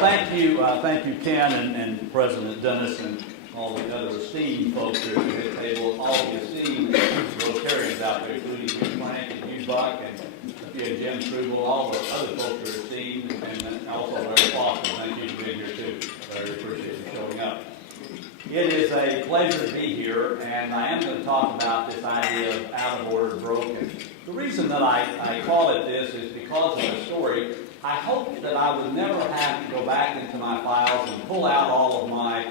Thank you, Ken and President Dennis and all the other esteemed folks here at the table, all the esteemed Rotarians out there, including you, Frank, and you, Buck, and Jim Struble, all the other folks who are esteemed, and also Larry Foster. Thank you for being here too. I really appreciate you showing up. It is a pleasure to be here, and I am going to talk about this idea of out of order, broken. The reason that I call it this is because of the story. I hope that I would never have to go back into my files and pull out all of my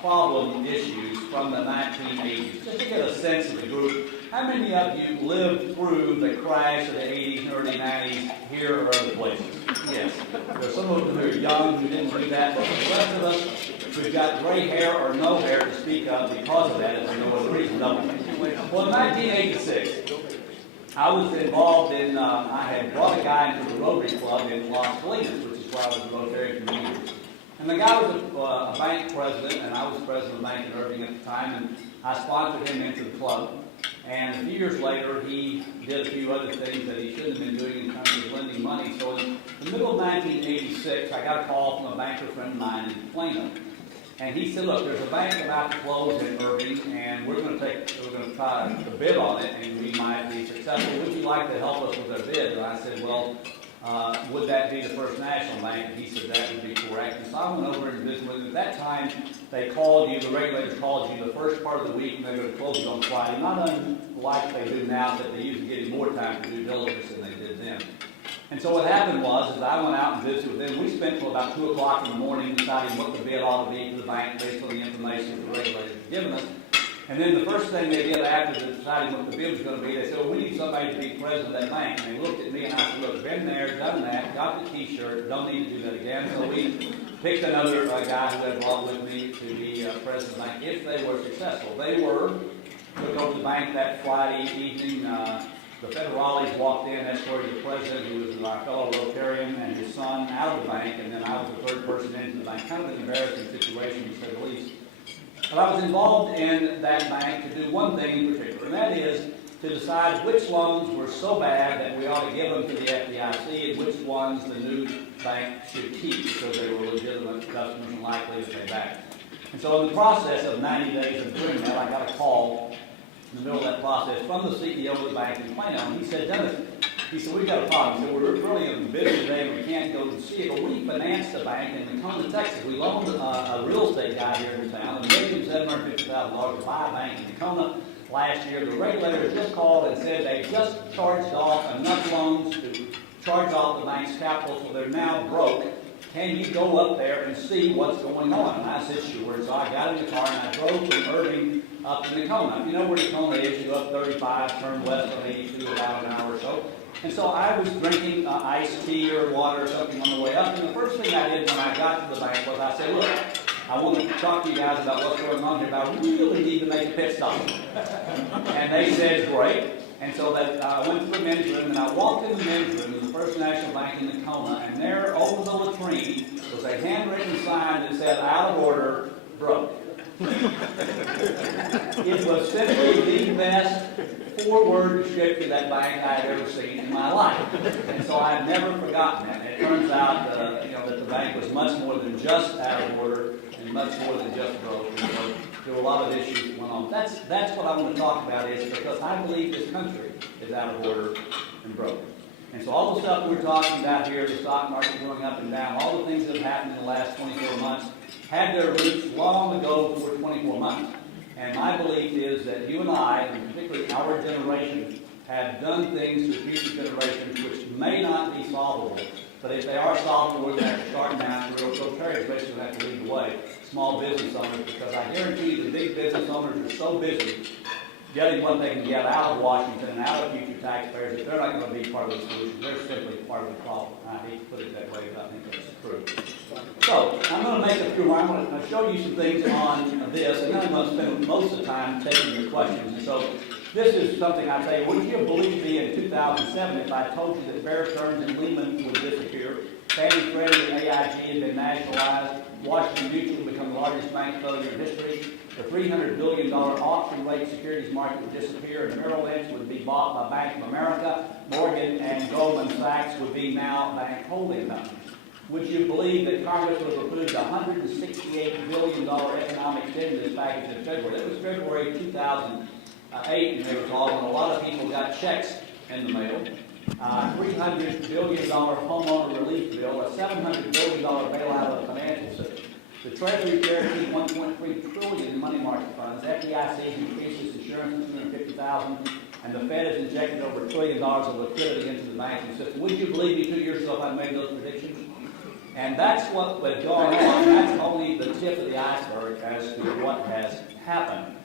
problem issues from the 1980s, just to get a sense of the group. How many of you lived through the crash of the 80s and early 90s here or other places? Yes. There's some of them who are young who didn't do that, but the rest of us who've got gray hair or no hair to speak of because of that, if there's no other reason. No. Well, in 1986, I was involved in, I had brought a guy into the Rotary Club in Las Colinas, which is where I was a Rotarian for many years. And the guy was a bank president, and I was president of the bank in Irving at the time, and I sponsored him into the club. And a few years later, he did a few other things that he shouldn't have been doing in terms of lending money. So in the middle of 1986, I got a call from a banker friend of mine in Plano. And he said, look, there's a bank about to close in Irving, and we're going to try to bid on it, and we might be successful. Would you like to help us with our bid? And I said, well, would that be the First National Bank? And he said that would be correct. And so I went over and visited with him. At that time, they called you, the regulators called you the first part of the week, and they were going to close it on Friday. Not unlike they do now, that they usually give you more time to do diligence than they did then. And so what happened was, I went out and visited with them. We spent till about 2 o'clock in the morning deciding what the bid ought to be to the bank based on the information the regulators had given us. And then the first thing they did after deciding what the bid was going to be, they said, well, we need somebody to be president of that bank. And they looked at me and I said, look, been there, done that, got the t-shirt, don't need to do that again. So we picked another guy who had brought with me to be president of the bank if they were successful. They were. Took over the bank that Friday evening. The federales walked in, escorted the president, who was our fellow Rotarian, and his son out of the bank, and then I was the third person into the bank. Kind of an embarrassing situation, to say the least. But I was involved in that bank to do one thing in particular, and that is to decide which loans were so bad that we ought to give them to the FDIC and which ones the new bank should keep because they were legitimate customers and likely to pay back. And so in the process of 90 days of doing that, I got a call in the middle of that process from the CEO of the bank in Plano, and he said, Dennis, he said, we've got a problem. He said, we're really in business today and we can't go to see it, but we financed the bank in Tacoma, Texas. We loaned a real estate guy here in town $1,750,000 to buy a bank in Tacoma last year. The regulators just called and said they just charged off enough loans to charge off the bank's capital, so they're now broke. Can you go up there and see what's going on? And I said, sure. And so I got in the car and I drove from Irving up to Tacoma. If you know where Tacoma is, you go up 35, turn west on 82, about an hour or so. And so I was drinking iced tea or water or something on the way up. And the first thing I did when I got to the bank was I said, look, I want to talk to you guys about what's going on here, but I really need to make a pit stop. And they said, great. And so that I went to the men's room, and I walked in the men's room in the First National Bank in Tacoma, and there over the latrine was a handwritten sign that said, out of order, broke. It was simply the best 4-word description of that bank I had ever seen in my life. And so I've never forgotten that. And it turns out that the bank was much more than just out of order and much more than just broke. And so there were a lot of issues that went on. That's what I want to talk about is because I believe this country is out of order and broken. And so all the stuff we're talking about here, the stock market going up and down, all the things that have happened in the last 24 months, had their roots long ago before 24 months. And my belief is that you and I, and particularly our generation, have done things to future generations which may not be solvable. But if they are solvable, we're going to have to start now. Real Rotarians basically going to have to lead the way. Small business owners, because I guarantee you the big business owners are so busy getting what they can get out of Washington and out of future taxpayers that they're not going to be part of the solution. They're simply part of the problem. I hate to put it that way, but I think that's true. So I'm going to make a few. I'm going to show you some things on this, and then I'm going to spend most of the time taking your questions. And so this is something I tell you. Would you have believed me in 2007 if I told you that Bear Stearns and Lehman would disappear, Fannie, Freddie, and AIG had been nationalized, Washington Mutual would become the largest bank failure in history, the $300 billion auction rate securities market would disappear, and Merrill Lynch would be bought by Bank of America, Morgan and Goldman Sachs would be now bank holding companies? would you believe that Congress would have approved a $168 billion economic stimulus package in February? It was February 2008, and there was all, and a lot of people got checks in the mail. $300 billion homeowner relief bill, a $700 billion bailout of the financial system. The Treasury guaranteed $1.3 trillion in money market funds. FDIC increased its insurance to $250,000, and the Fed has injected over $1 trillion of liquidity into the banking system. Would you believe me 2 years ago if I made those predictions? And that's what was going on. That's only the tip of the iceberg as to what has happened.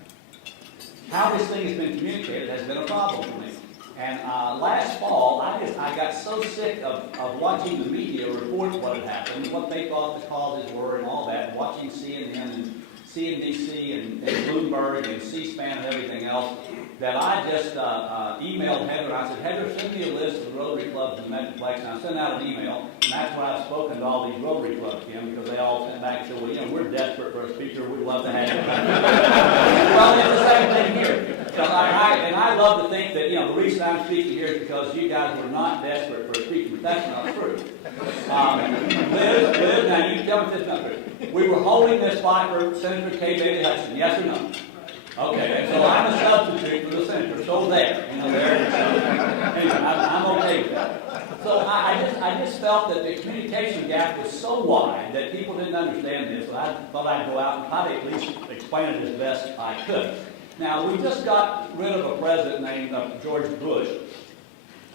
How this thing has been communicated has been a problem for me. And last fall, I got so sick of watching the media report what had happened, what they thought the causes were and all that, watching CNN and CNBC and Bloomberg and C-SPAN and everything else, that I just emailed Heather. I said, Heather, send me a list of the Rotary clubs in the Metroplex. And I sent out an email, and that's why I've spoken to all these Rotary clubs, Kim, because they all sent back and said, well, you know, we're desperate for a speaker. We'd love to have you. Well, it's the same thing here. And I love to think that, you know, the reason I'm speaking here is because you guys were not desperate for a speaker, but that's not true. Liz, now you tell me if it's not true. We were holding this spot for Senator Kay Bailey Hutchinson, yes or no? Okay, and so I'm a substitute for the senator, so there. You know, there. Anyway, I'm okay with that. So I just felt that the communication gap was so wide that people didn't understand this, and I thought I'd go out and probably at least explain it as best I could. Now, we just got rid of a president named George Bush,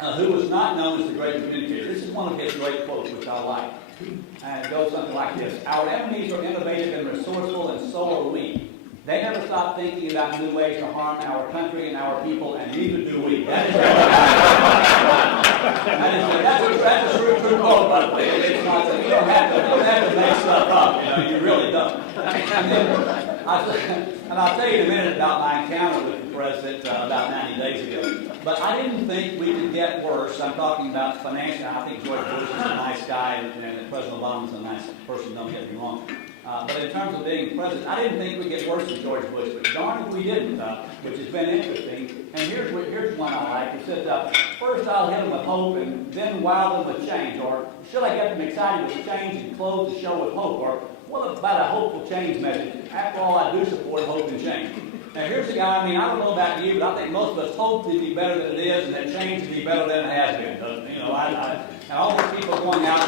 who was not known as the great communicator. This is one of his great quotes, which I like. And it goes something like this: our enemies are innovative and resourceful, and so are we. They never stop thinking about new ways to harm our country and our people, and neither do we. That's a true quote, by the way. It's not that you don't have to make stuff up. You know, you really don't. And I'll tell you in a minute about my encounter with the president about 90 days ago. But I didn't think we could get worse. I'm talking about financially. I think George Bush is a nice guy, and President Obama's a nice person. Don't get me wrong. But in terms of being president, I didn't think we'd get worse than George Bush, but darn if we didn't, which has been interesting. And here's one I like. It says, first I'll hit them with hope and then wow them with change. Or should I get them excited with change and close the show with hope? Or what about a hopeful change message? After all, I do support hope and change. Now here's a guy, I mean, I don't know about you, but I think most of us hope to be better than it is and that change to be better than it has been. You know, and all these people going out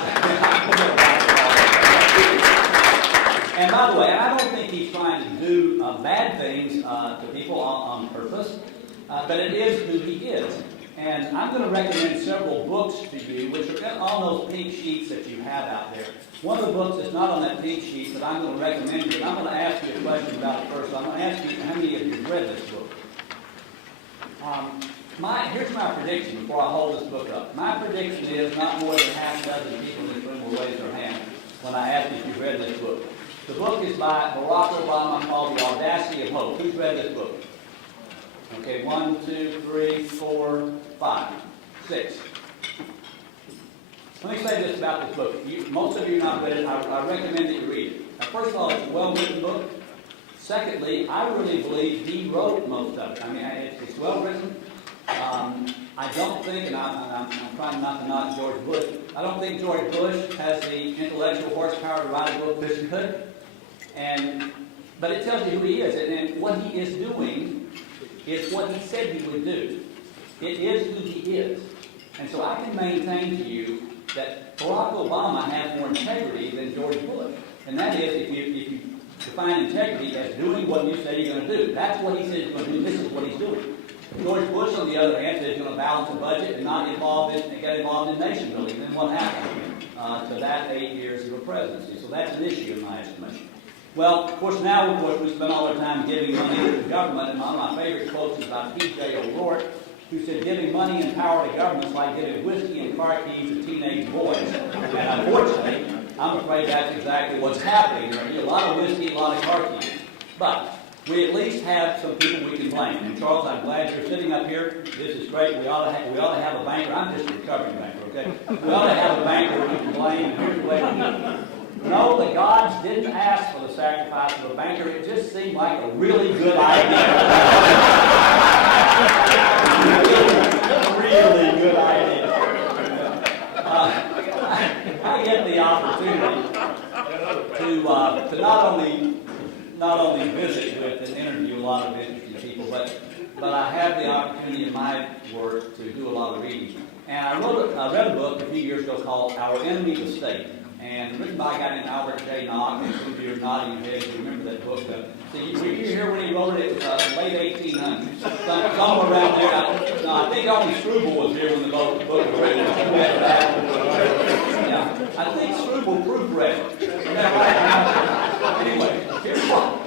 and by the way, I don't think he's trying to do bad things to people on purpose, but it is who he is. And I'm going to recommend several books to you, which are on those pink sheets that you have out there. One of the books is not on that pink sheet, but I'm going to recommend you. And I'm going to ask you a question about it first. I'm going to ask you how many of you have read this book. Here's my prediction before I hold this book up. My prediction is not more than half a dozen people in this room will raise their hand when I ask you if you've read this book. The book is by Barack Obama called The Audacity of Hope. Who's read this book? Okay, 1, 2, 3, 4, 5, 6. Let me say this about this book. Most of you have not read it. I recommend that you read it. Now, first of all, it's a well-written book. Secondly, I really believe he wrote most of it. I mean, it's well-written. I don't think, and I'm trying not to knock George Bush, I don't think George Bush has the intellectual horsepower to write a book this good. But it tells you who he is. And what he is doing is what he said he would do. It is who he is. And so I can maintain to you that Barack Obama has more integrity than George Bush. And that is, if you define integrity as doing what you say you're going to do. That's what he said he's going to do. This is what he's doing. George Bush, on the other hand, said he's going to balance the budget and not get involved in nation building. And then what happened to that 8 years of a presidency? So that's an issue in my estimation. Well, of course, now we spend all our time giving money to the government, and one of my favorite quotes is by P.J. O'Rourke, who said, giving money and power to government is like giving whiskey and car keys to teenage boys. And unfortunately, I'm afraid that's exactly what's happening. There's a lot of whiskey, a lot of car keys. But we at least have some people we can blame. And Charles, I'm glad you're sitting up here. This is great. We ought to have a banker. I'm just a recovering banker, okay? We ought to have a banker we can blame. And here's the way we do it. No, the gods didn't ask for the sacrifice of a banker. It just seemed like a really good idea. Really good idea. I get the opportunity to not only visit with and interview a lot of interesting people, but I have the opportunity in my work to do a lot of reading. And I read a book a few years ago called Our Enemy the State, and written by a guy named Albert J. Nock. And some of you are nodding your heads, you remember that book. So you hear when he wrote it? It was late 1800s, somewhere around there. I think only Struble was here when the book was written. Yeah, I think Struble proofread it. Anyway,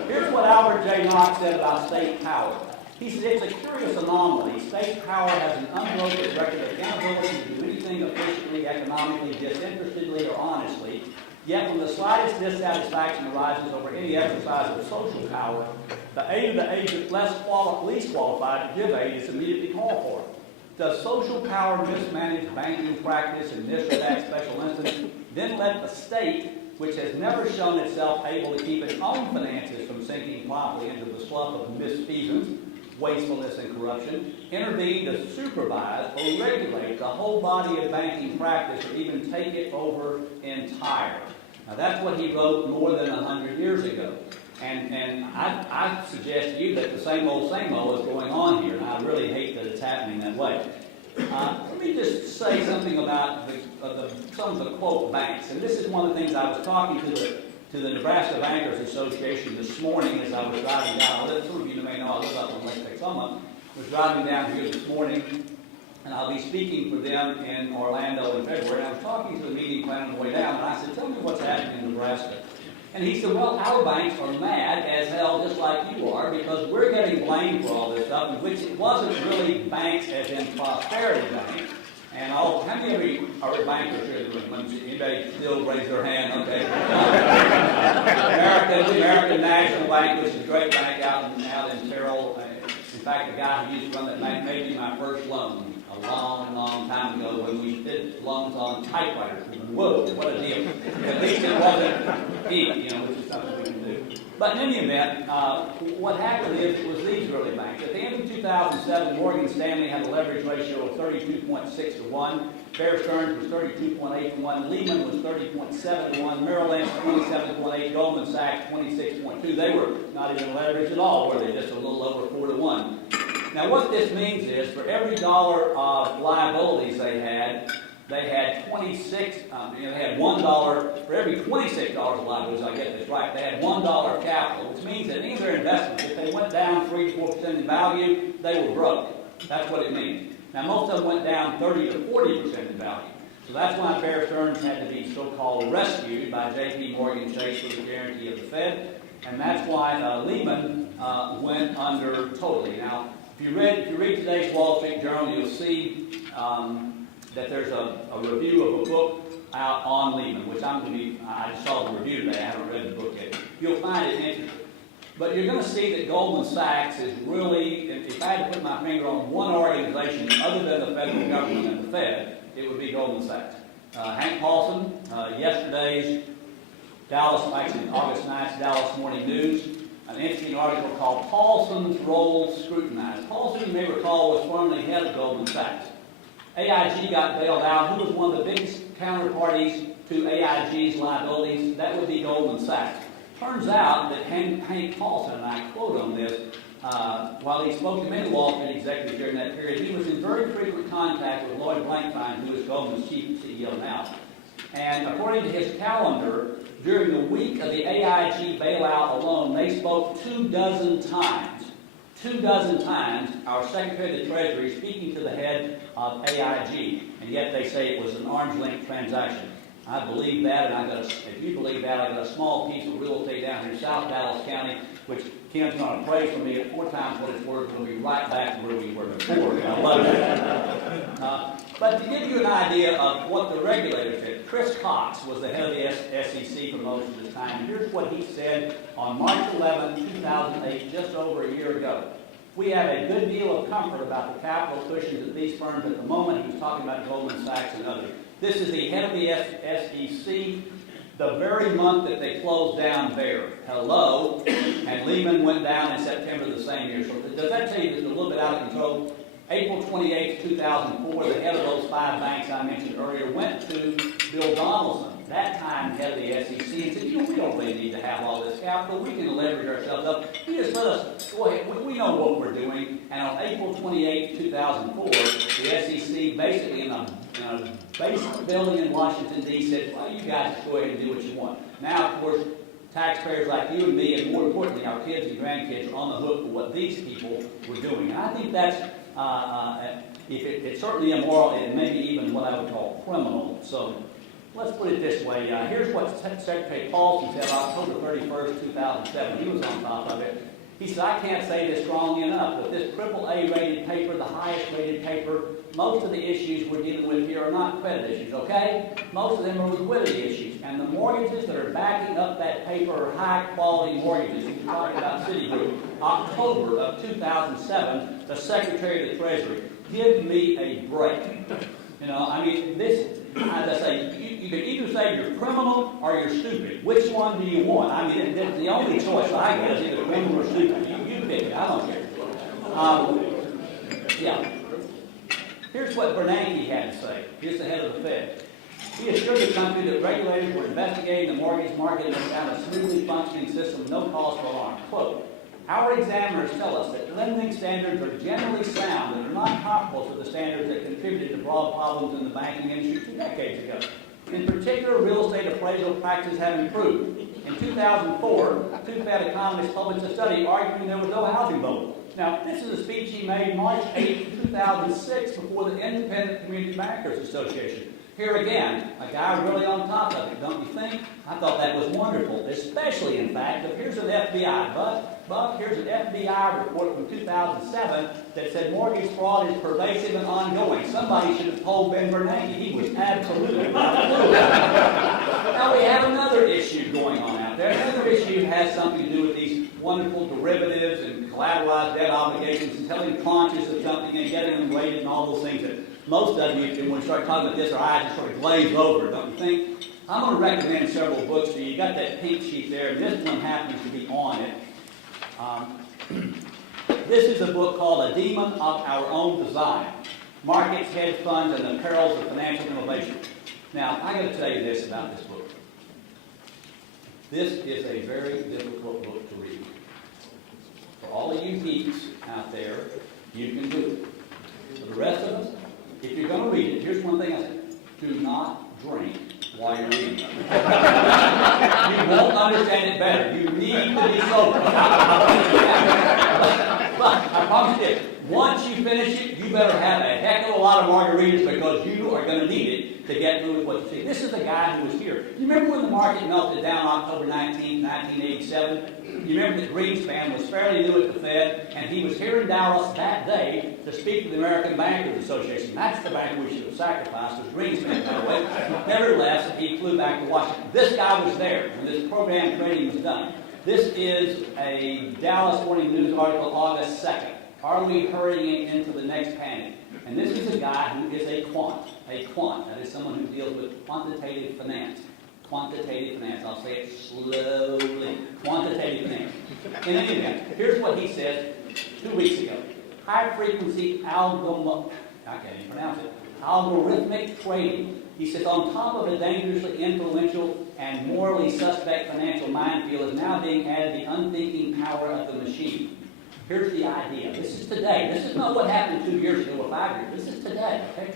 here's what Albert J. Nock said about state power. He said, it's a curious anomaly. State power has an unbroken record of inability to do anything efficiently, economically, disinterestedly, or honestly. Yet when the slightest dissatisfaction arises over any exercise of social power, the aid of the agent least qualified to give aid is immediately called for. Does social power mismanage banking practice in this or that special instance, then let the state, which has never shown itself able to keep its own finances from sinking promptly into the slough of misfeasance, wastefulness, and corruption, intervene to supervise or regulate the whole body of banking practice, or even take it over entire. Now that's what he wrote more than 100 years ago. And I suggest to you that the same old is going on here, and I really hate that it's happening that way. Let me just say something about some of the quote banks. And this is one of the things I was talking to the Nebraska Bankers Association this morning as I was driving down. Some of you may know I live up on Lake Texoma. I was driving down here this morning, and I'll be speaking for them in Orlando in February. And I was talking to the meeting plan on the way down, and I said, tell me what's happening in Nebraska. And he said, well, our banks are mad as hell, just like you are, because we're getting blamed for all this stuff, in which it wasn't really banks as in Prosperity Bank. And how many of you are bankers here in the room? Anybody still raise their hand? Okay. American National Bank, which is a great bank out in Terrell. In fact, the guy who used to run that bank made me my first loan a long, long time ago when we did loans on typewriters. Whoa, what a deal. At least it wasn't ink, which is something we can do. But in any event, what happened is it was these early banks. At the end of 2007, Morgan Stanley had a leverage ratio of 32.6 to 1. Bear Stearns was 32.8 to 1. Lehman was 30.7 to 1. Merrill Lynch 27.8. Goldman Sachs 26.2. They were not even leveraged at all, were they? Just a little over 4 to 1. Now what this means is for every dollar of liabilities they had 26, they had $1, for every $26 of liabilities, I get this right, they had $1 of capital, which means that any of their investments, if they went down 3 to 4% in value, they were broke. That's what it means. Now most of them went down 30 to 40% in value. So that's why Bear Stearns had to be so-called rescued by J.P. Morgan Chase with the guarantee of the Fed, and that's why Lehman went under totally. Now, if you read today's Wall Street Journal, you'll see that there's a review of a book out on Lehman, which I saw the review today, I haven't read the book yet. You'll find it interesting. But you're going to see that Goldman Sachs is really, if I had to put my finger on one organization other than the federal government and the Fed, it would be Goldman Sachs. Hank Paulson, yesterday's August 9th Dallas Morning News, an interesting article called Paulson's Role Scrutinized. Paulson, you may recall, was formerly head of Goldman Sachs. AIG got bailed out. Who was one of the biggest counterparties to AIG's liabilities? That would be Goldman Sachs. Turns out that Hank Paulson, and I quote on this, while he spoke to many Wall Street executives during that period, he was in very frequent contact with Lloyd Blankfein, who is Goldman's chief CEO now. And according to his calendar, during the week of the AIG bailout alone, they spoke 24 times. 24 times, our Secretary of the Treasury speaking to the head of AIG, and yet they say it was an arm's-length transaction. I believe that, and if you believe that, I got a small piece of real estate down here in South Dallas County, which Ken's going to praise for me at 4 times what it's worth. We'll be right back to where we were before. I love it. But to give you an idea of what the regulators did, Chris Cox was the head of the SEC for most of this time. And here's what he said on March 11, 2008, just over a year ago. We have a good deal of comfort about the capital cushions at these firms at the moment. He was talking about Goldman Sachs and others. This is the head of the SEC, the very month that they closed down Bear. Hello. And Lehman went down in September of the same year. So does that tell you that it's a little bit out of control? April 28, 2004, the head of those 5 banks I mentioned earlier went to Bill Donaldson, that time head of the SEC, and said, we don't really need to have all this capital. We can leverage ourselves up. You just let us go ahead. We know what we're doing. And on April 28, 2004, the SEC basically in a basic building in Washington, D.C. said, well, you guys just go ahead and do what you want. Now, of course, taxpayers like you and me, and more importantly, our kids and grandkids are on the hook for what these people were doing. And I think that's, it's certainly immoral, and maybe even what I would call criminal. So let's put it this way. Here's what Secretary Paulson said October 31st, 2007. He was on top of it. He said, I can't say this strongly enough, but this AAA rated paper, the highest rated paper, most of the issues we're dealing with here are not credit issues, okay? Most of them are liquidity issues. And the mortgages that are backing up that paper are high quality mortgages. He's talking about Citigroup. October of 2007, the Secretary of the Treasury, give me a break. This, as I say, you can either say you're criminal or you're stupid. Which one do you want? The only choice I get is either criminal or stupid. You pick it. I don't care. Here's what Bernanke had to say. Here's the head of the Fed. He assured the country that regulators were investigating the mortgage market and found a smoothly functioning system with no cause for alarm. Quote, our examiners tell us that lending standards are generally sound and are not comparable to the standards that contributed to broad problems in the banking industry 2 decades ago. In particular, real estate appraisal practices have improved. In 2004, 2 Fed economists published a study arguing there was no housing bubble. Now, this is a speech he made March 8, 2006 before the Independent Community Bankers Association. Here again, a guy really on top of it, don't you think? I thought that was wonderful, especially, in fact, here's an FBI, Buck, here's an FBI report from 2007 that said mortgage fraud is pervasive and ongoing. Somebody should have told Ben Bernanke. He was absolutely not clueless. Now, we have another issue going on out there. Another issue has something to do with these wonderful derivatives and collateralized debt obligations and telling tranches of something and getting them rated and all those things that most of you, when we start talking about this, our eyes just sort of glaze over, don't you think? I'm going to recommend several books to you. You got that pink sheet there, and this one happens to be on it. This is a book called A Demon of Our Own Design, Markets, Hedge Funds, and the Perils of Financial Innovation. Now, I got to tell you this about this book. This is a very difficult book to read. For all of you geeks out there, you can do it. For the rest of us, if you're going to read it, here's one thing I say. Do not drink while you're reading it. You won't understand it better. You need to be sober. But I promise you this, once you finish it, you better have a heck of a lot of margaritas because you are going to need it to get through with what you see. This is the guy who was here. You remember when the market melted down October 19, 1987? You remember that Greenspan was fairly new at the Fed, and he was here in Dallas that day to speak to the American Bankers Association. That's the bank we should have sacrificed, was Greenspan, by the way. Nevertheless, he flew back to Washington. This guy was there when this program training was done. This is a Dallas Morning News article, August 2nd. Are we hurrying into the next panic? And this is a guy who is a quant. A quant, that is someone who deals with quantitative finance. Quantitative finance. I'll say it slowly. Quantitative finance. In any event, here's what he said 2 weeks ago. High-frequency algorithmic trading. He says, on top of a dangerously influential and morally suspect financial minefield is now being added the unthinking power of the machine. Here's the idea. This is today. This is not what happened 2 years ago or 5 years. This is today. Okay?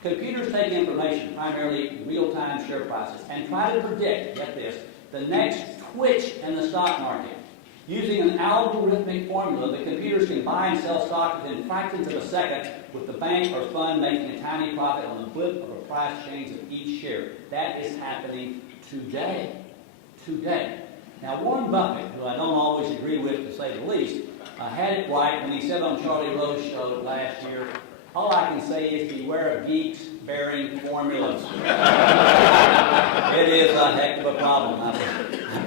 Computers take information, primarily real-time share prices, and try to predict, get this, the next twitch in the stock market. Using an algorithmic formula, the computers can buy and sell stock within fractions of a second, with the bank or fund making a tiny profit on the flip of a price change of each share. That is happening today. Today. Now, Warren Buffett, who I don't always agree with, to say the least, had it right when he said on Charlie Rose's show last year, all I can say is beware of geeks bearing formulas. It is a heck of a problem. I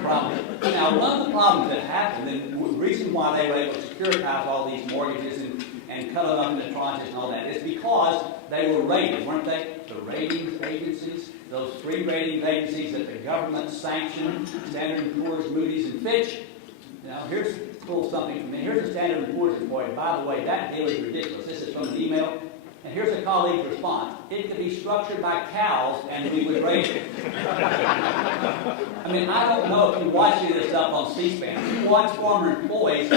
promise. Now, one of the problems that happened, and the reason why they were able to securitize all these mortgages and cut them up into tranches and all that, is because they were rated, weren't they? The ratings agencies, those 3 ratings agencies that the government sanctioned, Standard & Poor's, Moody's, and Fitch, Now, here's a little something from me. Here's a Standard & Poor's report. By the way, that deal is ridiculous. This is from an email. And here's a colleague's response. It could be structured by cows, and we would raise it. I mean, I don't know if you watch any of this stuff on C-SPAN. You watch former employees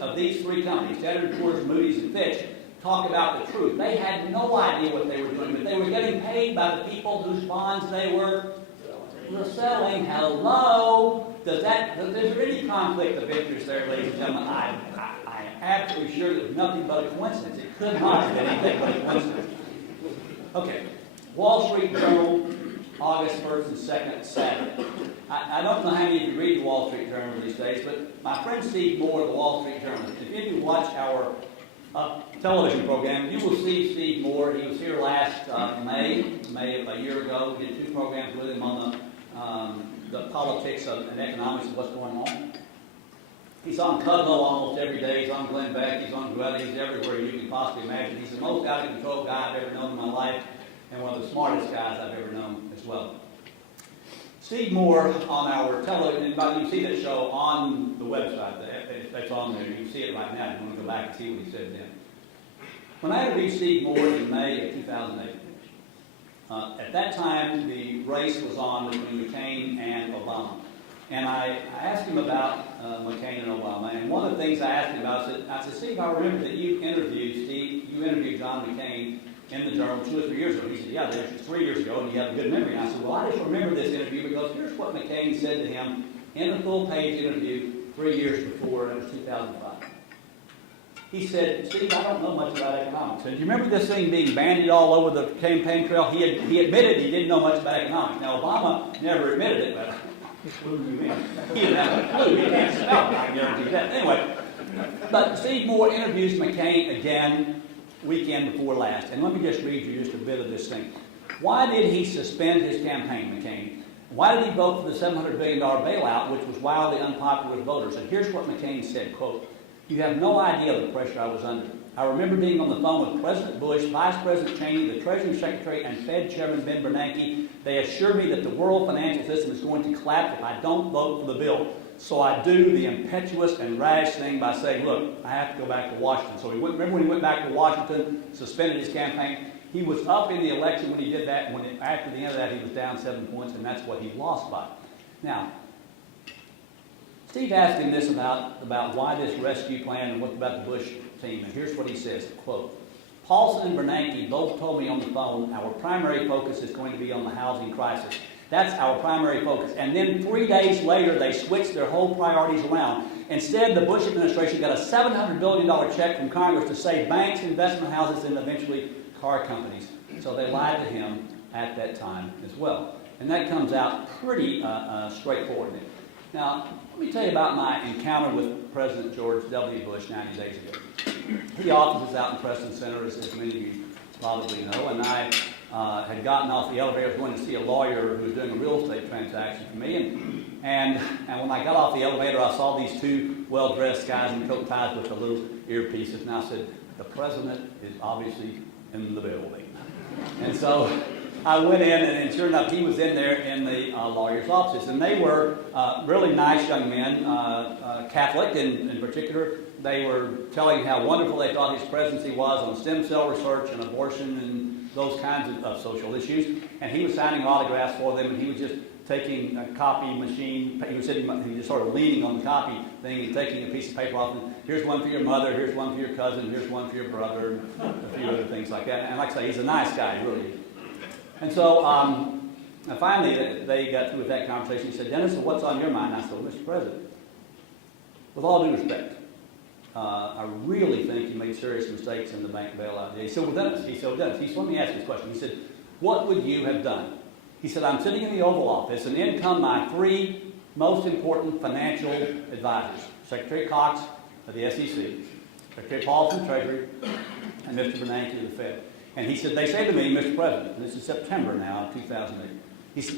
of these three companies, Standard & Poor's, Moody's, and Fitch, talk about the truth. They had no idea what they were doing, but they were getting paid by the people whose bonds they were selling. Hello? Is there any conflict of interest there, ladies and gentlemen? I am absolutely sure it was nothing but a coincidence. It could not have been anything but a coincidence. Okay. Wall Street Journal, August 1st and 2nd, Saturday. I don't know how many of you read the Wall Street Journal these days, but my friend Steve Moore of the Wall Street Journal, if you watch our television program, you will see Steve Moore. He was here last May of a year ago. We did 2 programs with him on the politics and economics of what's going on. He's on Kudlow almost every day. He's on Glenn Beck. He's on Greta. He's everywhere you can possibly imagine. He's the most out-of-control guy I've ever known in my life, and one of the smartest guys I've ever known as well. Steve Moore on our television, and you can see that show on the website. That's on there. You can see it right now. You want to go back and see what he said then. When I interviewed Steve Moore in May of 2008, at that time the race was on between McCain and Obama. And I asked him about McCain and Obama, and one of the things I asked him about, I said, Steve, I remember that you interviewed John McCain in the Journal 2 or 3 years ago. He said, yeah, this was 3 years ago, and you have a good memory. And I said, well, I just remember this interview because here's what McCain said to him in a full-page interview 3 years before, and it was 2005. He said, Steve, I don't know much about economics. And do you remember this thing being bandied all over the campaign trail? He admitted he didn't know much about economics. Now, Obama never admitted it, but he didn't have a clue. He can't spell it, I guarantee that. Anyway, but Steve Moore interviews McCain again weekend before last. And let me just read you just a bit of this thing. Why did he suspend his campaign, McCain? Why did he vote for the $700 billion bailout, which was wildly unpopular with voters? And here's what McCain said, quote, you have no idea the pressure I was under. I remember being on the phone with President Bush, Vice President Cheney, the Treasury Secretary, and Fed Chairman Ben Bernanke. They assured me that the world financial system is going to collapse if I don't vote for the bill. So I do the impetuous and rash thing by saying, look, I have to go back to Washington. So remember when he went back to Washington, suspended his campaign? He was up in the election when he did that, and after the end of that, he was down 7 points, and that's what he lost by. Now, Steve asked him this about why this rescue plan and what about the Bush team, and here's what he says, quote, Paulson and Bernanke both told me on the phone our primary focus is going to be on the housing crisis. That's our primary focus. And then 3 days later, they switched their whole priorities around. Instead, the Bush administration got a $700 billion check from Congress to save banks, investment houses, and eventually car companies. So they lied to him at that time as well. And that comes out pretty straightforwardly. Now, let me tell you about my encounter with President George W. Bush 90 days ago. The office is out in Preston Center, as many of you probably know, and I had gotten off the elevator. I was going to see a lawyer who was doing a real estate transaction for me, and when I got off the elevator, I saw these 2 well-dressed guys in coat ties with the little earpieces, and I said, the president is obviously in the building. And so I went in, and sure enough, he was in there in the lawyer's offices. And they were really nice young men, Catholic in particular. They were telling how wonderful they thought his presidency was on stem cell research and abortion and those kinds of social issues. And he was signing autographs for them, and he was just taking a copy machine. He was just sort of leaning on the copy thing and taking a piece of paper off. And here's one for your mother, here's one for your cousin, here's one for your brother, and a few other things like that. And like I say, he's a nice guy, really. And so finally, they got through with that conversation. He said, Dennis, so what's on your mind? I said, well, Mr. President, with all due respect, I really think you made serious mistakes in the bank bailout. He said, well, Dennis, let me ask you this question. He said, what would you have done? He said, I'm sitting in the Oval Office, and in come my 3 most important financial advisors, Secretary Cox of the SEC, Secretary Paulson, Treasury, and Mr. Bernanke of the Fed. And he said, they say to me, Mr. President, and this is September now, 2008, he's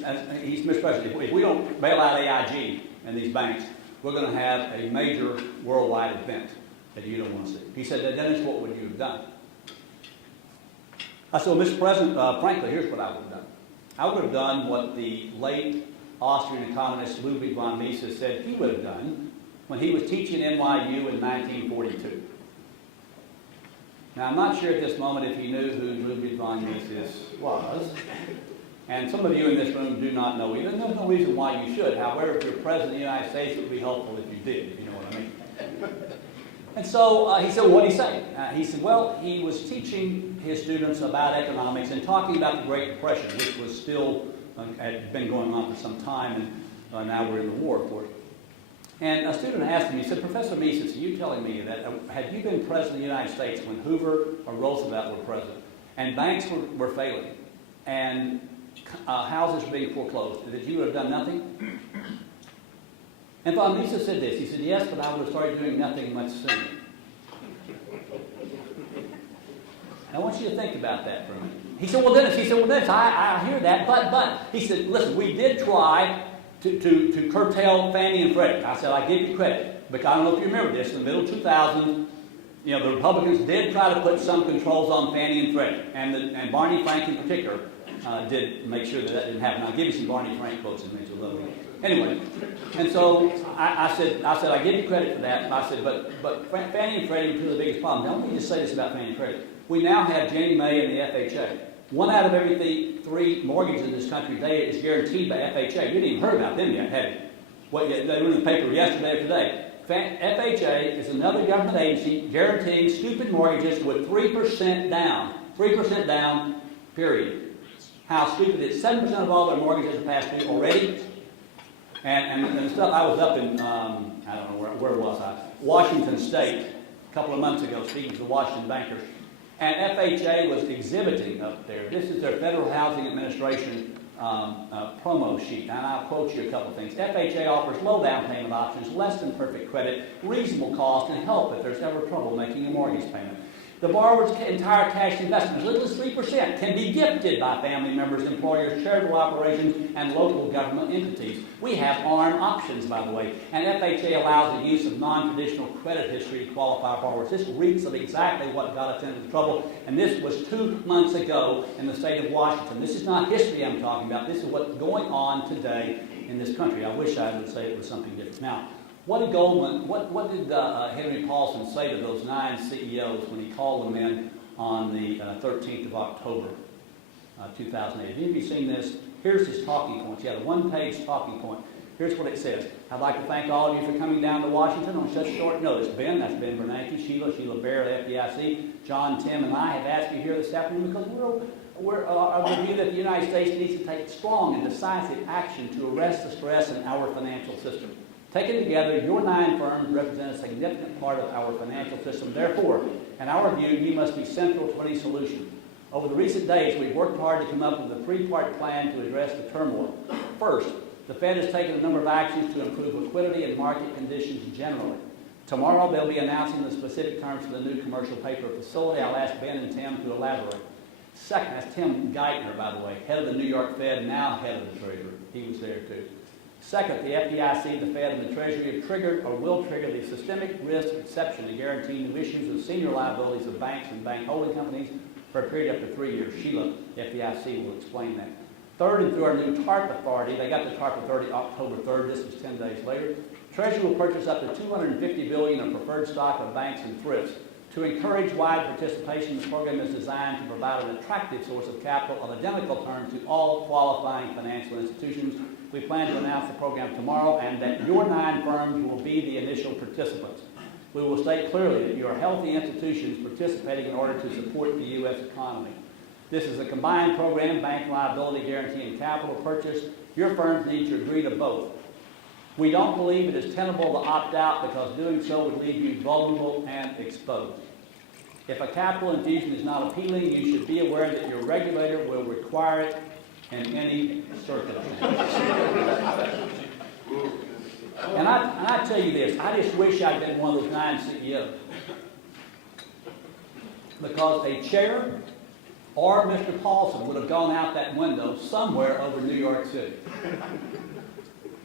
Mr. President, if we don't bail out AIG and these banks, we're going to have a major worldwide event that you don't want to see. He said, Dennis, what would you have done? I said, well, Mr. President, frankly, here's what I would have done. I would have done what the late Austrian economist Ludwig von Mises said he would have done when he was teaching NYU in 1942. Now, I'm not sure at this moment if he knew who Ludwig von Mises was, and some of you in this room do not know either. There's no reason why you should. However, if you're President of the United States, it would be helpful if you did, if you know what I mean. And so he said, well, what did he say? He said, well, he was teaching his students about economics and talking about the Great Depression, which was still, had been going on for some time, and now we're in the war, of course. And a student asked him, he said, Professor Mises, are you telling me that had you been President of the United States when Hoover or Roosevelt were president, and banks were failing, and houses were being foreclosed, that you would have done nothing? And von Mises said this. He said, yes, but I would have started doing nothing much sooner. I want you to think about that for a minute. He said, well, Dennis, I hear that, but, he said, listen, we did try to curtail Fannie and Freddie. I said, I give you credit, because I don't know if you remember this, in the middle 2000s, you know, the Republicans did try to put some controls on Fannie and Freddie, and Barney Frank in particular did make sure that didn't happen. I'll give you some Barney Frank quotes in Major Level. Anyway, and so I said, I give you credit for that. I said, but Fannie and Freddie were two of the biggest problems. Now, let me just say this about Fannie and Freddie. We now have Ginnie Mae and the FHA. One out of every three mortgages in this country today is guaranteed by FHA. You didn't even heard about them yet, have you? What, they were in the paper yesterday or today. FHA is another government agency guaranteeing stupid mortgages with 3% down. 3% down, period. How stupid it is. 7% of all their mortgages are past due already. And the stuff, I was up in, I don't know, where was I? Washington State a couple of months ago, speaking to Washington bankers. And FHA was exhibiting up there. This is their Federal Housing Administration promo sheet. And I'll quote you a couple of things. FHA offers low down payment options, less than perfect credit, reasonable cost, and help if there's ever trouble making a mortgage payment. The borrower's entire cash investment, as little as 3%, can be gifted by family members, employers, charitable operations, and local government entities. We have ARM options, by the way, and FHA allows the use of non-traditional credit history to qualify borrowers. This reeks of exactly what got us into trouble, and this was 2 months ago in the state of Washington. This is not history I'm talking about. This is what's going on today in this country. I wish I would say it was something different. Now, what did Henry Paulson say to those 9 CEOs when he called them in on the 13th of October, 2008? Have any of you seen this? Here's his talking points. He had a one-page talking point. Here's what it says. I'd like to thank all of you for coming down to Washington on such short notice. Ben, that's Ben Bernanke, Sheila Bair, the FDIC, John, Tim, and I have asked you here this afternoon because we're of the view that the United States needs to take strong and decisive action to arrest the stress in our financial system. Taken together, your 9 firms represent a significant part of our financial system. Therefore, in our view, you must be central to any solution. Over the recent days, we've worked hard to come up with a 3-part plan to address the turmoil. First, the Fed has taken a number of actions to improve liquidity and market conditions generally. Tomorrow, they'll be announcing the specific terms for the new commercial paper facility. I'll ask Ben and Tim to elaborate. Second, that's Tim Geithner, by the way, head of the New York Fed, now head of the Treasury. He was there, too. Second, the FDIC, the Fed, and the Treasury have triggered or will trigger the systemic risk exception to guarantee new issues of senior liabilities of banks and bank holding companies for a period up to 3 years. Sheila, the FDIC, will explain that. Third, and through our new TARP authority, they got the TARP authority October 3rd. This was 10 days later. Treasury will purchase up to $250 billion of preferred stock of banks and thrifts. To encourage wide participation, the program is designed to provide an attractive source of capital on identical terms to all qualifying financial institutions. We plan to announce the program tomorrow and that your 9 firms will be the initial participants. We will state clearly that you are healthy institutions participating in order to support the U.S. economy. This is a combined program, bank liability guarantee and capital purchase. Your firms need to agree to both. We don't believe it is tenable to opt out because doing so would leave you vulnerable and exposed. If a capital infusion is not appealing, you should be aware that your regulator will require it in any circumstance. And I tell you this, I just wish I'd been one of those 9 CEOs. Because a chair or Mr. Paulson would have gone out that window somewhere over New York City.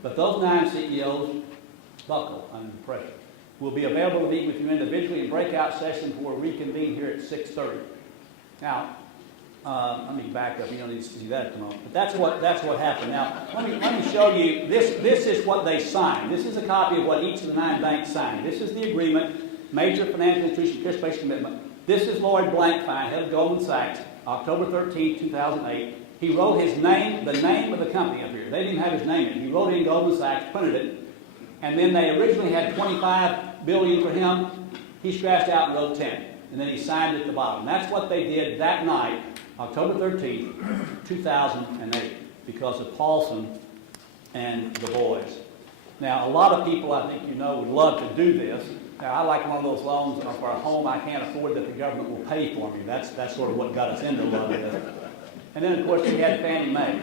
But those 9 CEOs buckle under pressure. We'll be available to meet with you individually in breakout sessions before we reconvene here at 6:30. Now, let me back up. You don't need to see that at the moment. But that's what happened. Now, let me show you. This is what they signed. This is a copy of what each of the 9 banks signed. This is the agreement, Major Financial Institution Participation Commitment. This is Lloyd Blankfein, head of Goldman Sachs, October 13, 2008. He wrote his name, the name of the company up here. They didn't have his name in it. He wrote it in Goldman Sachs, printed it, and then they originally had $25 billion for him. He scratched out and wrote 10, and then he signed it at the bottom. That's what they did that night, October 13, 2008, because of Paulson and the boys. Now, a lot of people, I think you know, would love to do this. Now, I like one of those loans for a home I can't afford that the government will pay for me. That's sort of what got us into love of it. And then, of course, we had Fannie Mae.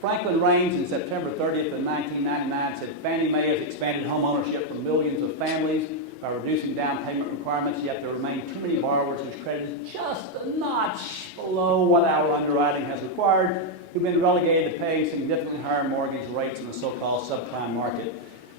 Franklin Raines, in September 30th of 1999, said Fannie Mae has expanded home ownership for millions of families by reducing down payment requirements, yet there remain too many borrowers whose credit is just a notch below what our underwriting has required, who've been relegated to paying significantly higher mortgage rates in the so-called subprime market.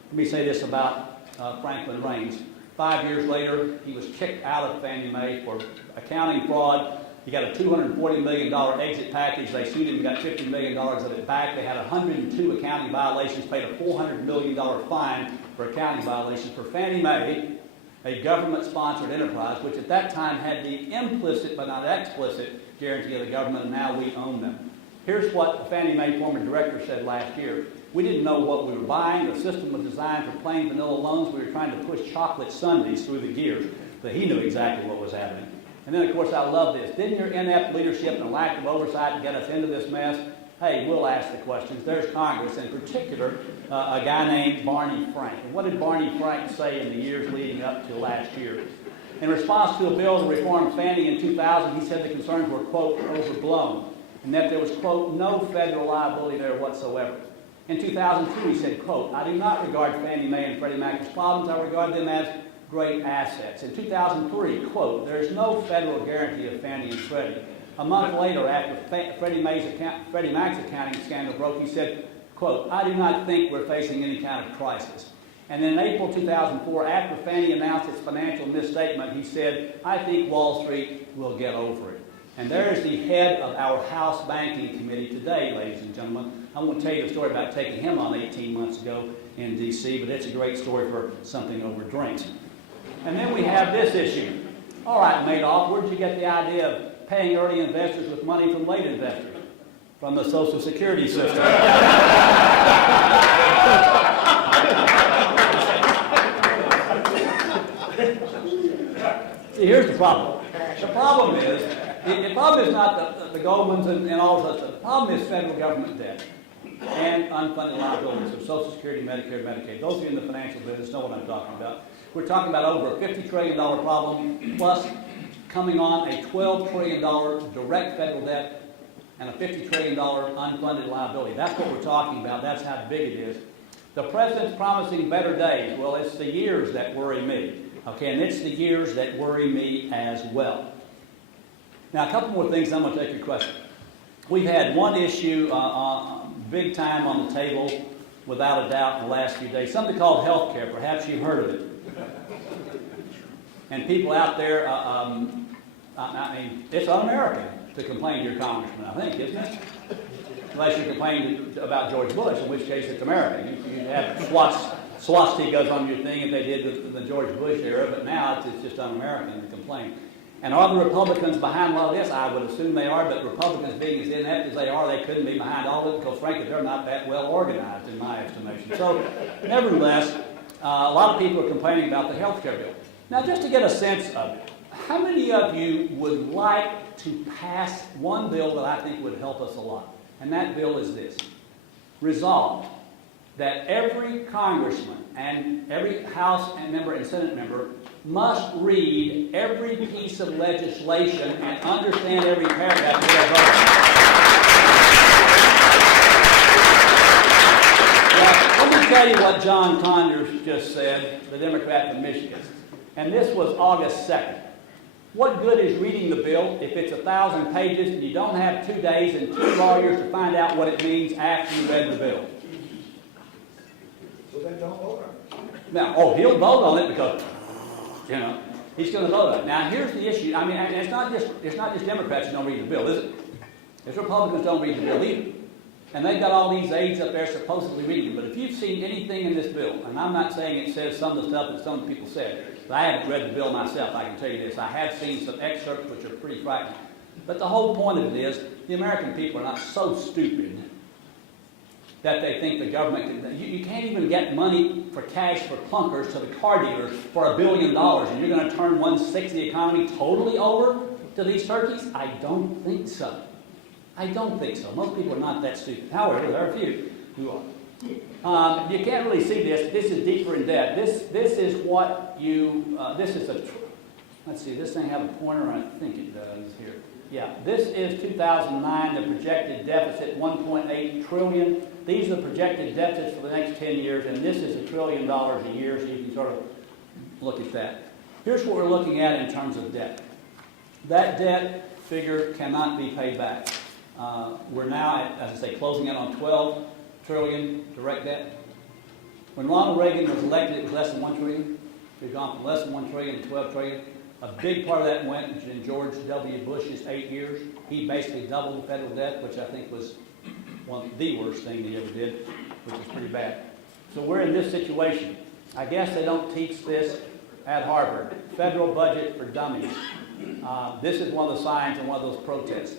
Let me say this about Franklin Raines. 5 years later, he was kicked out of Fannie Mae for accounting fraud. He got a $240 million exit package. They sued him and got $50 million of it back. They had 102 accounting violations, paid a $400 million fine for accounting violations for Fannie Mae, a government-sponsored enterprise, which at that time had the implicit but not explicit guarantee of the government, and now we own them. Here's what the Fannie Mae former director said last year. We didn't know what we were buying. The system was designed for plain vanilla loans. We were trying to push chocolate sundaes through the gears. But he knew exactly what was happening. And then, of course, I love this. Didn't your inept leadership and lack of oversight get us into this mess? Hey, we'll ask the questions. There's Congress, in particular, a guy named Barney Frank. And what did Barney Frank say in the years leading up to last year? In response to a bill to reform Fannie in 2000, he said the concerns were, quote, overblown, and that there was, quote, no federal liability there whatsoever. In 2002, he said, quote, I do not regard Fannie Mae and Freddie Mac as problems. I regard them as great assets. In 2003, quote, there is no federal guarantee of Fannie and Freddie. A month later, after Freddie Mac's accounting scandal broke, he said, quote, I do not think we're facing any kind of crisis. And then in April 2004, after Fannie announced its financial misstatement, he said, I think Wall Street will get over it. And there's the head of our House Banking Committee today, ladies and gentlemen. I won't tell you the story about taking him on 18 months ago in D.C., but it's a great story for something over drinks. And then we have this issue. All right, Madoff, where did you get the idea of paying early investors with money from late investors? From the Social Security system. See, here's the problem. The problem is not the Goldmans and all of that stuff. The problem is federal government debt and unfunded liabilities of Social Security, Medicare, Medicaid. Those of you in the financial business know what I'm talking about. We're talking about over a $50 trillion problem, plus coming on a $12 trillion direct federal debt and a $50 trillion unfunded liability. That's what we're talking about. That's how big it is. The president's promising better days. Well, it's the years that worry me. Okay, and it's the years that worry me as well. Now, a couple more things. I'm going to take your question. We've had one issue big time on the table, without a doubt, in the last few days. Something called health care. Perhaps you've heard of it. And people out there, I mean, it's un-American to complain to your congressman, I think, isn't it? Unless you complain about George Bush, in which case it's American. You have swastikas on your thing if they did in the George Bush era, but now it's just un-American to complain. And are the Republicans behind a lot of this? I would assume they are, but Republicans being as inept as they are, they couldn't be behind all of it because, frankly, they're not that well organized in my estimation. So, nevertheless, a lot of people are complaining about the health care bill. Now, just to get a sense of it, how many of you would like to pass one bill that I think would help us a lot? And that bill is this. Resolved that every congressman and every House member and Senate member must read every piece of legislation and understand every paragraph of their vote. Now, let me tell you what John Conyers just said, the Democrat from Michigan. And this was August 2nd. What good is reading the bill if it's 1,000 pages and you don't have 2 days and 2 lawyers to find out what it means after you read the bill? So then don't vote on it. Now, he'll vote on it because, he's going to vote on it. Now, here's the issue. I mean, it's not just Democrats who don't read the bill, is it? is Republicans don't read the bill either. And they've got all these aides up there supposedly reading it. But if you've seen anything in this bill, and I'm not saying it says some of the stuff that some people said, but I haven't read the bill myself, I can tell you this. I have seen some excerpts which are pretty frightening. But the whole point of it is, the American people are not so stupid that they think the government can... You can't even get money for cash for clunkers to the car dealers for $1 billion, and you're going to turn 1/6 of the economy totally over to these turkeys? I don't think so. I don't think so. Most people are not that stupid. However, there are a few who are. You can't really see this. This is deeper in depth. This is what you... this is a... Let's see, this thing have a pointer? I think it does here. Yeah, this is 2009, the projected deficit, 1.8 trillion. These are the projected deficits for the next 10 years, and this is $1 trillion a year, so you can sort of look at that. Here's what we're looking at in terms of debt. That debt figure cannot be paid back. We're now, at, as I say, closing in on 12 trillion direct debt. When Ronald Reagan was elected, it was less than 1 trillion. We've gone from less than 1 trillion to 12 trillion. A big part of that went in George W. Bush's 8 years. He basically doubled the federal debt, which I think was one of the worst thing he ever did, which is pretty bad. So we're in this situation. I guess they don't teach this at Harvard. Federal budget for dummies. This is one of the signs in one of those protests.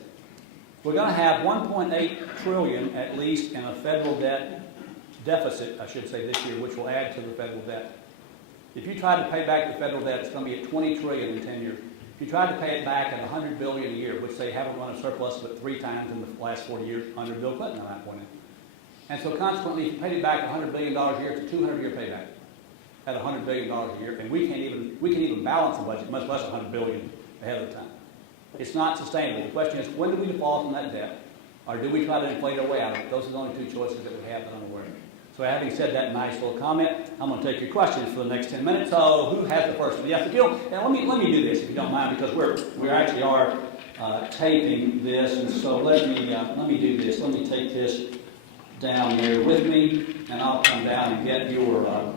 We're going to have 1.8 trillion at least in a federal debt deficit, I should say, this year, which will add to the federal debt. If you try to pay back the federal debt, it's going to be at 20 trillion in 10 years. If you try to pay it back at 100 billion a year, which they haven't run a surplus but 3 times in the last 40 years under Bill Clinton at that point. And so consequently, if you paid it back $100 billion a year, it's a 200-year payback at $100 billion a year. And we can't even balance the budget, much less $100 billion ahead of time. It's not sustainable. The question is, when do we default on that debt? Or do we try to inflate our way out of it? Those are the only 2 choices that we have that I'm aware of. So having said that nice little comment, I'm going to take your questions for the next 10 minutes. So who has the first one? Yes, if you don't, and let me do this if you don't mind, because we actually are taping this, and so let me do this. Let me take this down here with me, and I'll come down and get your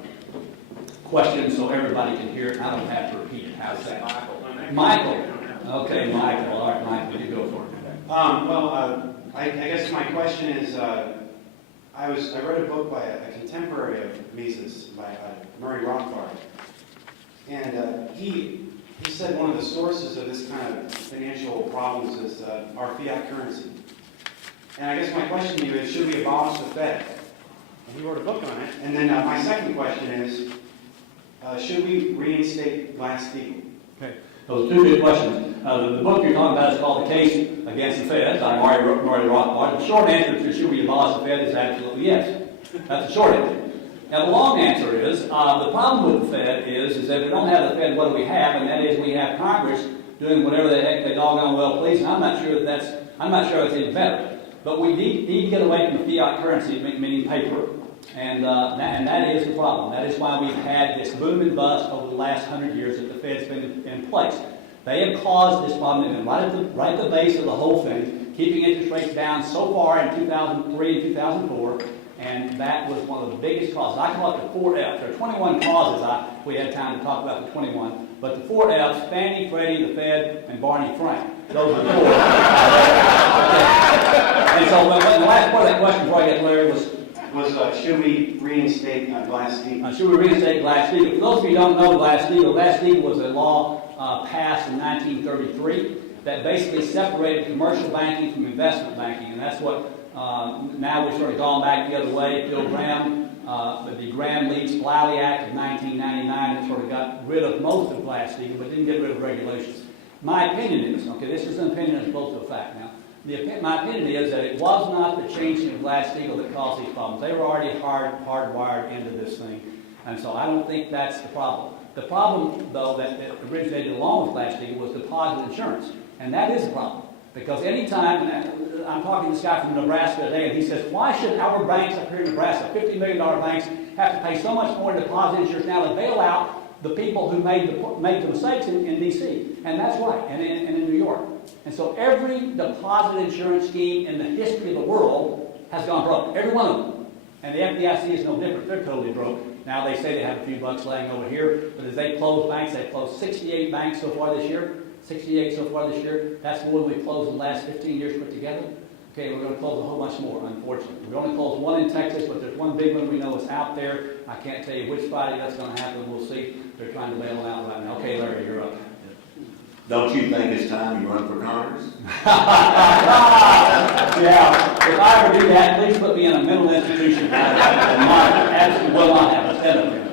questions so everybody can hear it. I don't have to repeat it. How's that? Michael. Okay, Michael. All right, Michael, you go for it. I guess my question is. I read a book by a contemporary of Mises, by Murray Rothbard, and he said one of the sources of this kind of financial problems is our fiat currency. And I guess my question to you is, should we abolish the Fed? And he wrote a book on it. And then my second question is, should we reinstate Glass-Steagall? Okay. Those are 2 good questions. The book you're talking about is called The Case Against the Fed by Murray Rothbard. The short answer to should we abolish the Fed is absolutely yes. That's the short answer. Now the long answer is, the problem with the Fed is that if we don't have the Fed, what do we have? And that is we have Congress doing whatever the heck they doggone well please. And I'm not sure it's any better. But we need to get away from the fiat currency, meaning paper. And that is the problem. That is why we've had this boom and bust over the last 100 years that the Fed's been in place. They have caused this problem, and right at the base of the whole thing, keeping interest rates down so far in 2003 and 2004, and that was one of the biggest causes. I call it the 4 Fs. There are 21 causes. We had time to talk about the 21, but the 4 Fs: Fannie, Freddie, the Fed, and Barney Frank. Those are the 4. And so the last part of that question before I get to Larry was should we reinstate Glass-Steagall? Should we reinstate Glass-Steagall? For those of you who don't know Glass-Steagall was a law passed in 1933 that basically separated commercial banking from investment banking, and that's what now we've sort of gone back the other way. Bill Graham, the Graham-Leach-Bliley Act of 1999 that sort of got rid of most of Glass-Steagall but didn't get rid of regulations. My opinion is, okay, this is an opinion as opposed to a fact now. My opinion is that it was not the changing of Glass-Steagall that caused these problems. They were already hardwired into this thing. And so I don't think that's the problem. The problem, though, that originated along with Glass-Steagall was deposit insurance. And that is a problem. Because any time, and I'm talking to this guy from Nebraska today, and he says, why should our banks up here in Nebraska, $50 million banks, have to pay so much more in deposit insurance now to bail out the people who made the mistakes in D.C.? And that's right, and in New York. And so every deposit insurance scheme in the history of the world has gone broke. Every one of them. And the FDIC is no different. They're totally broke. Now they say they have a few bucks laying over here, but as they close banks, they've closed 68 banks so far this year. 68 so far this year. That's more than we've closed in the last 15 years put together. Okay, we're going to close a whole bunch more, unfortunately. We're going to close one in Texas, but there's one big one we know is out there. I can't tell you which Friday that's going to happen. We'll see. They're trying to bail it out right now. Okay, Larry, you're up. Don't you think it's time you run for Congress? Yeah, if I ever do that, please put me in a mental institution. I absolutely will not have a set of them.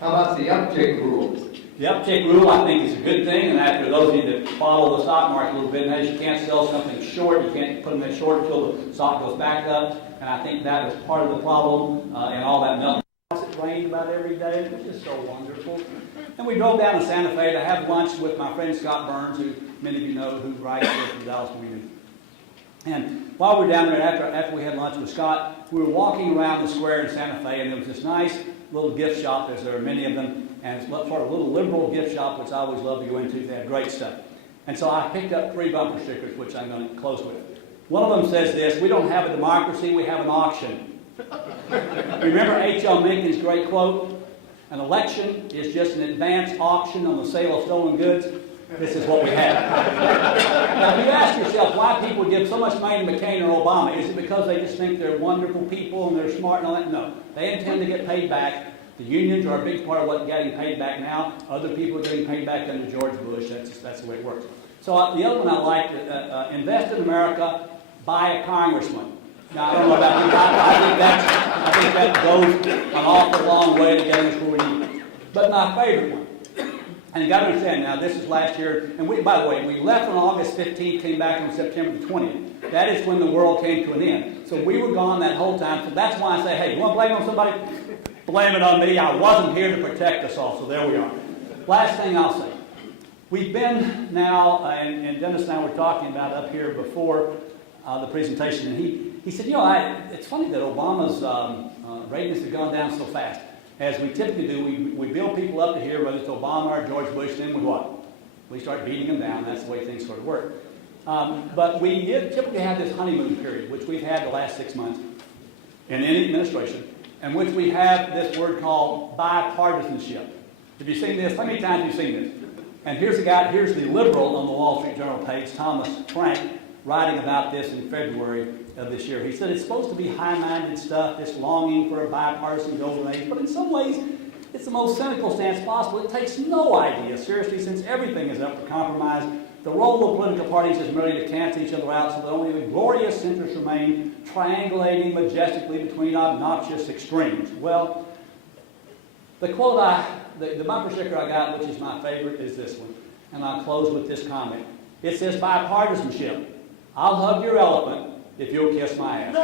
How about the uptick rules? The uptick rule, I think, is a good thing, and after those of you that follow the stock market a little bit, you can't sell something short, you can't put them in short until the stock goes back up, and I think that was part of the problem, and all that melting. It rained about every day, it was just so wonderful. And we drove down to Santa Fe to have lunch with my friend Scott Burns, who many of you know, who writes for the Dallas Community. And while we were down there, after we had lunch with Scott, we were walking around the square in Santa Fe, and there was this nice little gift shop, as there are many of them, and it's sort of a little liberal gift shop, which I always love to go into. They have great stuff. And so I picked up 3 bumper stickers, which I'm going to close with. One of them says this: "We don't have a democracy, we have an auction." Remember H.L. Mencken's great quote? "An election is just an advance auction on the sale of stolen goods." This is what we have. Now, if you ask yourself why people give so much money to McCain or Obama, is it because they just think they're wonderful people and they're smart and all that? No. They intend to get paid back. The unions are a big part of what's getting paid back now. Other people are getting paid back under George Bush. That's the way it works. So the other one I like, invest in America, buy a congressman. Now, I don't know about you. I think that goes an awful long way to getting us where we need. But my favorite one, and you got to understand now, this is last year, and by the way, we left on August 15th, came back on September the 20th. That is when the world came to an end. So we were gone that whole time. So that's why I say, hey, you want to blame it on somebody? Blame it on me. I wasn't here to protect us all. So there we are. Last thing I'll say. We've been now, and Dennis and I were talking about up here before the presentation, and he said, it's funny that Obama's ratings have gone down so fast. As we typically do, we build people up to here, whether it's Obama or George Bush, then we what? We start beating them down. That's the way things sort of work. But we typically have this honeymoon period, which we've had the last 6 months in any administration, in which we have this word called bipartisanship. Have you seen this? How many times have you seen this? And here's the liberal on the Wall Street Journal page, Thomas Frank, writing about this in February of this year. He said it's supposed to be high-minded stuff, this longing for a bipartisan golden age, but in some ways, it's the most cynical stance possible. It takes no idea seriously, since everything is up for compromise. The role of political parties is merely to cancel each other out so that only the glorious centers remain, triangulating majestically between obnoxious extremes. Well, the quote the bumper sticker I got, which is my favorite, is this one. And I'll close with this comment. It says bipartisanship. I'll hug your elephant if you'll kiss my ass.